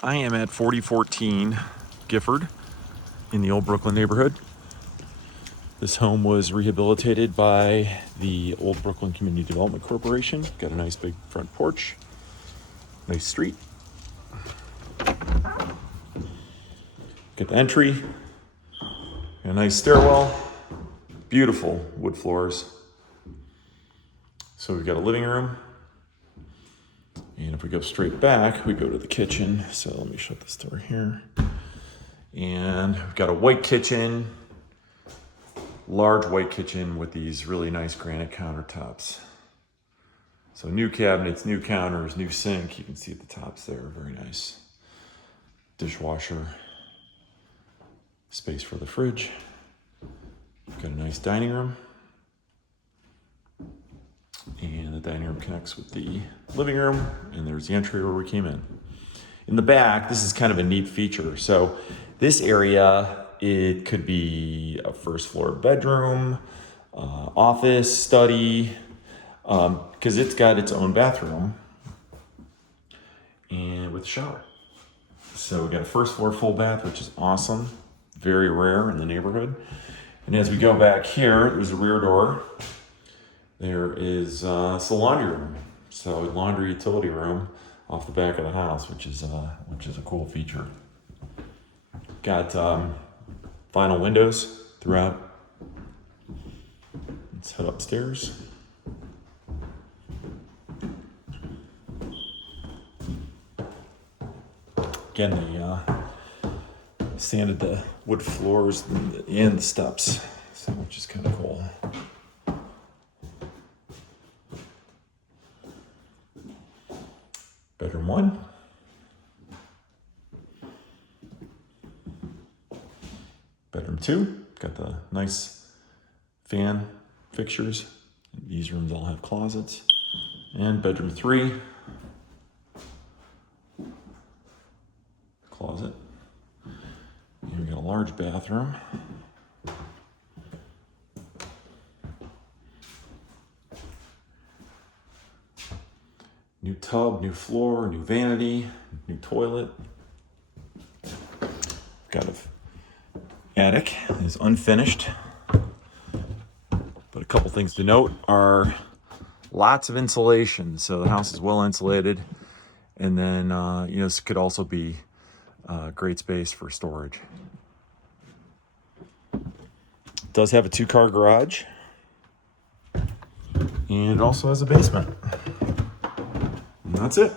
I am at 4014 Gifford in the Old Brooklyn neighborhood. This home was rehabilitated by the Old Brooklyn Community Development Corporation. Got a nice big front porch, nice street. Get the entry, a nice stairwell, beautiful wood floors. So we've got a living room. And if we go straight back, we go to the kitchen. So let me shut this door here. And we've got a white kitchen, large white kitchen with these really nice granite countertops. So new cabinets, new counters, new sink. You can see at the tops there, very nice. Dishwasher, space for the fridge. Got a nice dining room. And the dining room connects with the living room, and there's the entry where we came in. In the back, this is kind of a neat feature. So this area, it could be a first floor bedroom, office, study, because it's got its own bathroom and with a shower. So we got a first floor full bath, which is awesome. Very rare in the neighborhood. And as we go back here, there's a rear door. There is a laundry room, so laundry utility room off the back of the house, which is a cool feature. Got vinyl windows throughout. Let's head upstairs. Again, they sanded the wood floors and the steps, so which is kind of cool. Bedroom 1. Bedroom 2, got the nice fan fixtures. These rooms all have closets. And bedroom 3, closet. And we got a large bathroom. New tub, new floor, new vanity, new toilet. Got an attic, is unfinished. But a couple things to note are lots of insulation. So the house is well insulated. And then, this could also be great space for storage. It does have a 2-car garage. And it also has a basement. And that's it.